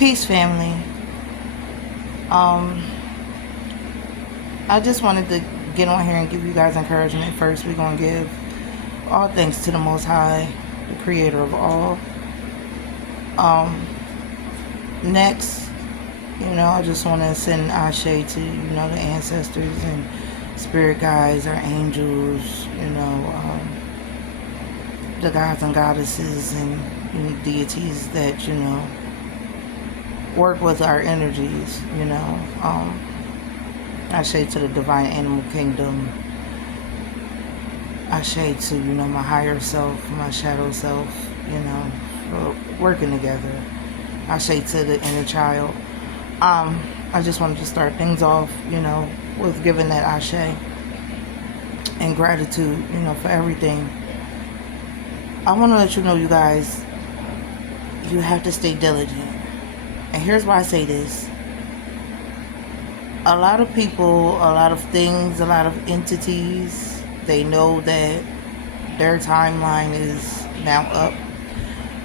Peace, family. I just wanted to get on here and give you guys encouragement. First, we're going to give all thanks to the Most High, the creator of all. Next, I just want to send Ashe to, the ancestors and spirit guides, our angels, the gods and goddesses and deities that, work with our energies, Ashe to the divine animal kingdom. Ashe to, my higher self, my shadow self, for working together. Ashe to the inner child. I just wanted to start things off, with giving that Ashe and gratitude, for everything. I want to let you know, you guys, you have to stay diligent. And here's why I say this. A lot of people, a lot of things, a lot of entities, they know that their timeline is now up.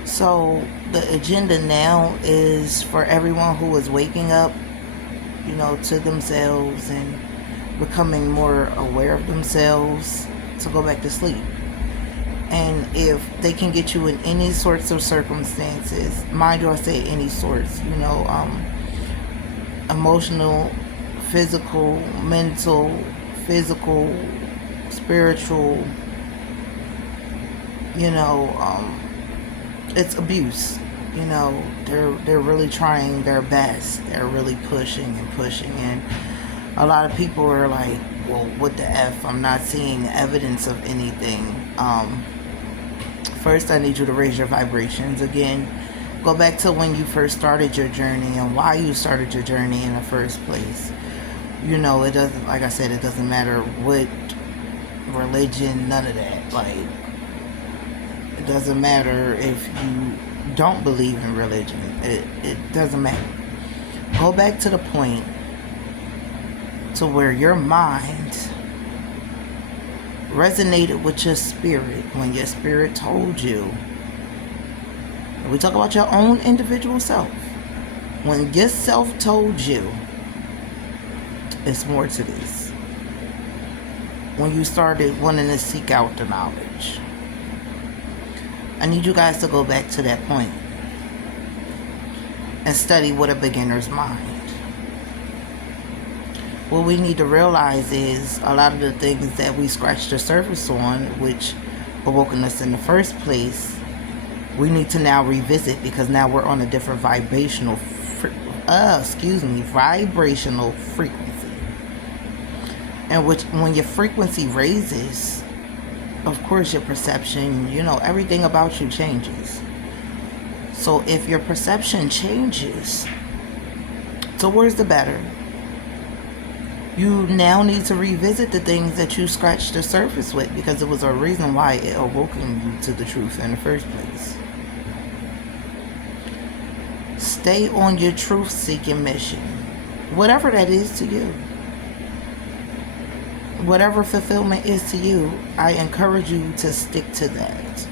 So the agenda now is for everyone who is waking up, to themselves and becoming more aware of themselves to go back to sleep. And if they can get you in any sorts of circumstances, mind you, I say any sorts, emotional, physical, mental, physical, spiritual, it's abuse. They're really trying their best. They're really pushing, and a lot of people are like, well, what the F? I'm not seeing evidence of anything. First, I need you to raise your vibrations again. Go back to when you first started your journey and why you started your journey in the first place. It doesn't, like I said, it doesn't matter what religion, none of that. Like, it doesn't matter if you don't believe in religion. It doesn't matter. Go back to the point to where your mind resonated with your spirit when your spirit told you. We talk about your own individual self. When your self told you, it's more to this. When you started wanting to seek out the knowledge. I need you guys to go back to that point and study with a beginner's mind. What we need to realize is a lot of the things that we scratched the surface on, which awoken us in the first place, we need to now revisit because now we're on a different vibrational frequency. And which, when your frequency raises, of course your perception, everything about you changes. So if your perception changes towards the better, you now need to revisit the things that you scratched the surface with because it was a reason why it awoken you to the truth in the first place. Stay on your truth-seeking mission, whatever that is to you. Whatever fulfillment is to you, I encourage you to stick to that.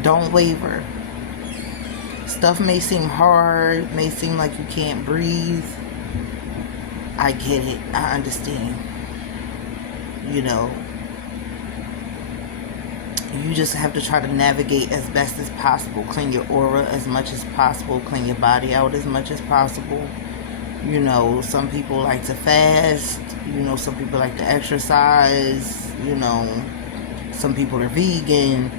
Don't waver. Stuff may seem hard, may seem like you can't breathe. I get it. I understand. You just have to try to navigate as best as possible. Clean your aura as much as possible. Clean your body out as much as possible. Some people like to fast. Some people like to exercise. Some people are vegan.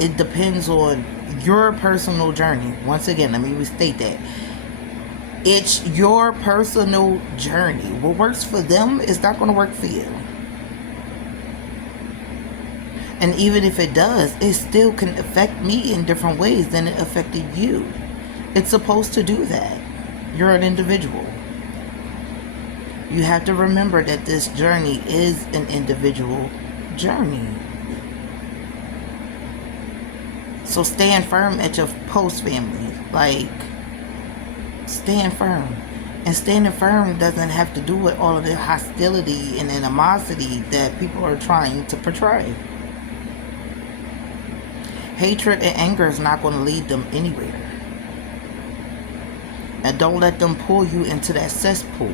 It depends on your personal journey. Once again, let me restate that. It's your personal journey. What works for them is not going to work for you. And even if it does, it still can affect me in different ways than it affected you. It's supposed to do that. You're an individual. You have to remember that this journey is an individual journey. So stand firm at your post, family. Stand firm. And standing firm doesn't have to do with all of the hostility and animosity that people are trying to portray. Hatred and anger is not going to lead them anywhere. And don't let them pull you into that cesspool.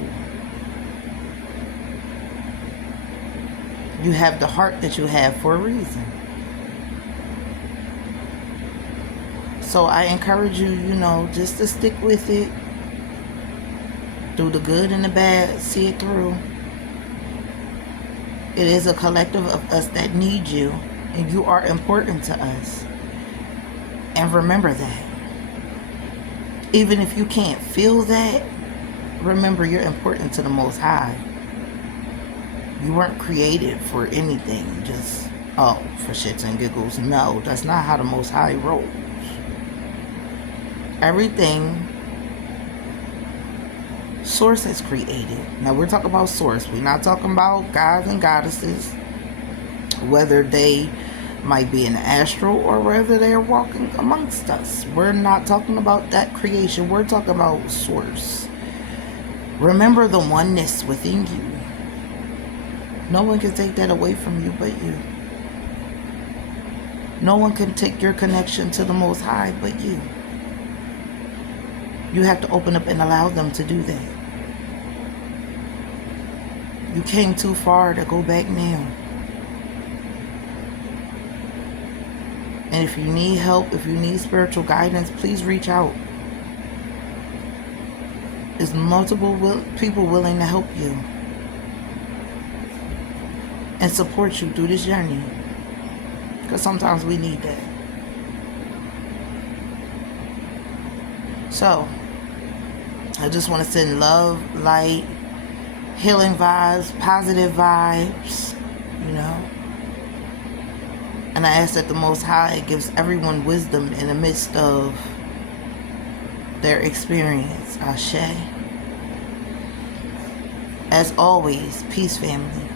You have the heart that you have for a reason. So I encourage you, just to stick with it. Through the good and the bad, see it through. It is a collective of us that need you, and you are important to us. And remember that. Even if you can't feel that, remember you're important to the Most High. You weren't created for anything, just, for shits and giggles. No, that's not how the Most High rolls. Everything Source has created. Now we're talking about Source. We're not talking about gods and goddesses, whether they might be an astral or whether they're walking amongst us. We're not talking about that creation. We're talking about Source. Remember the oneness within you. No one can take that away from you but you. No one can take your connection to the Most High but you. You have to open up and allow them to do that. You came too far to go back now. And if you need help, if you need spiritual guidance, please reach out. There's multiple people willing to help you and support you through this journey. Because sometimes we need that. So, I just want to send love, light, healing vibes, positive vibes, And I ask that the Most High gives everyone wisdom in the midst of their experience. Ashe. As always, peace, family.